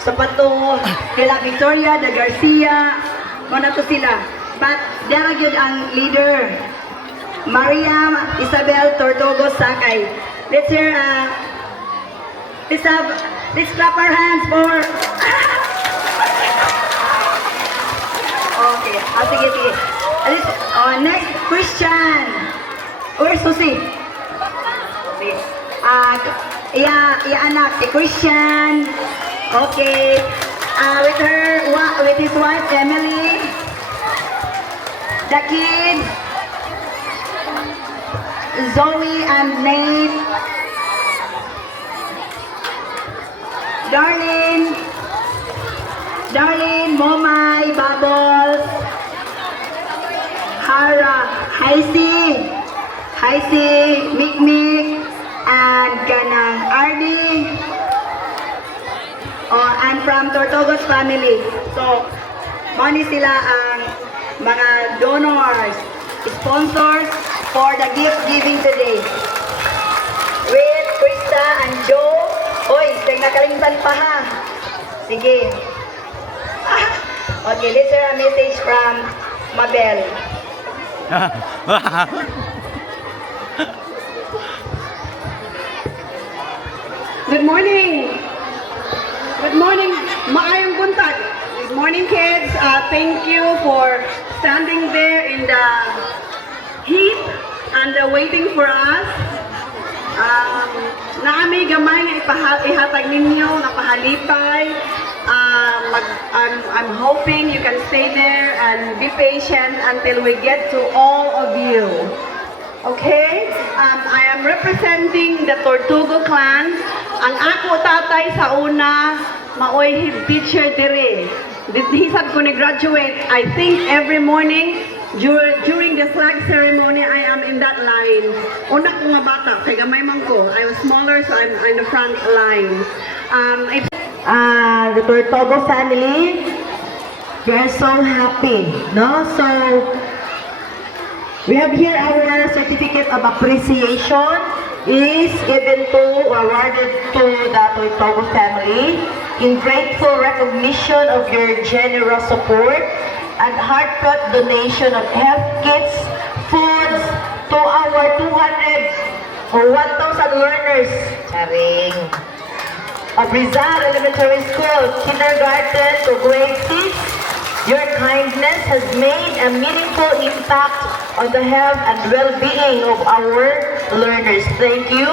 sa Pato, kila Victoria, the Garcia, muna to sila. But, dara yun ang leader, Mariam Isabel Tortogo Sakay. Let's hear, let's clap our hands for... Okay, sige. Next, Christian. Where's Susie? Okay. Anak, si Christian. Okay. With his wife, Emily. The kids, Zoe and Nate. Darlene, Momay, Bubbles, Hara, Haisi, Mikmik, and Ganang Ardi. I'm from Tortogo's family. So, money sila ang mga donors, sponsors for the gift giving today. With Krista and Joe. Oy, nakalimutan pa ha. Sige. Okay, let's hear a message from Mabel. Good morning. Good morning. Maayong buntag. Good morning, kids. Thank you for standing there in the heat and waiting for us. Naami gamay nga ihatag ninyo nga pahalipay. I'm hoping you can stay there and be patient until we get to all of you. Okay? I am representing the Tortugo clan. Ang ako tatay sa una, maoy head teacher dire. Hisab ko ni graduate. I think every morning during the flag ceremony, I am in that line. Una ko nga bata, kay gamay man ko. I was smaller, so I'm in the front line. The Tortogo family, we are so happy, no? So, we have here our certificate of appreciation is given to or awarded to the Tortogo family in grateful recognition of your generous support and heartfelt donation of health kits, foods to our 200 or 1,000 learners of Rizal Elementary School, kindergarten to grade 6. Your kindness has made a meaningful impact on the health and well-being of our learners. Thank you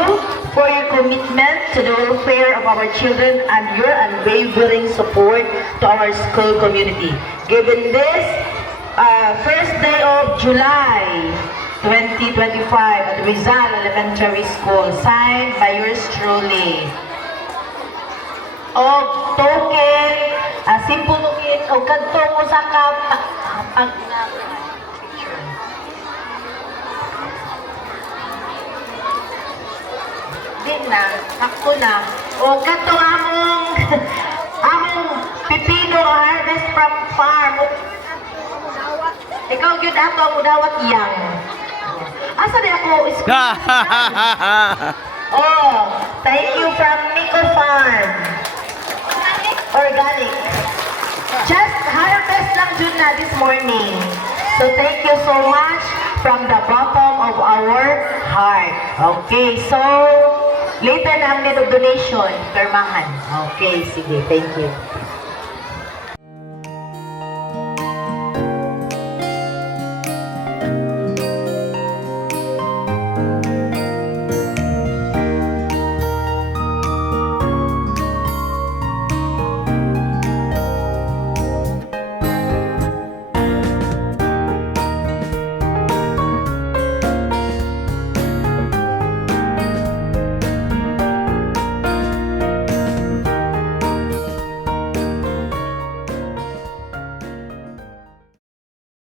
for your commitment to the welfare of our children and your unwavering support to our school community. Given this first day of July 2025 at Rizal Elementary School, signed by yours truly. O token, simple token, o kanto mo sa di na, sakto na. O kanto among pipino harvest from farm. Ikaw yun ato, mudawat iyang. Asa di ako? Oh, thank you from Nico Farm. Organic. Just harvest lang dun na this morning. So thank you so much from the bottom of our heart. Okay, so later na ang need of donation, permahan. Okay, sige, thank you.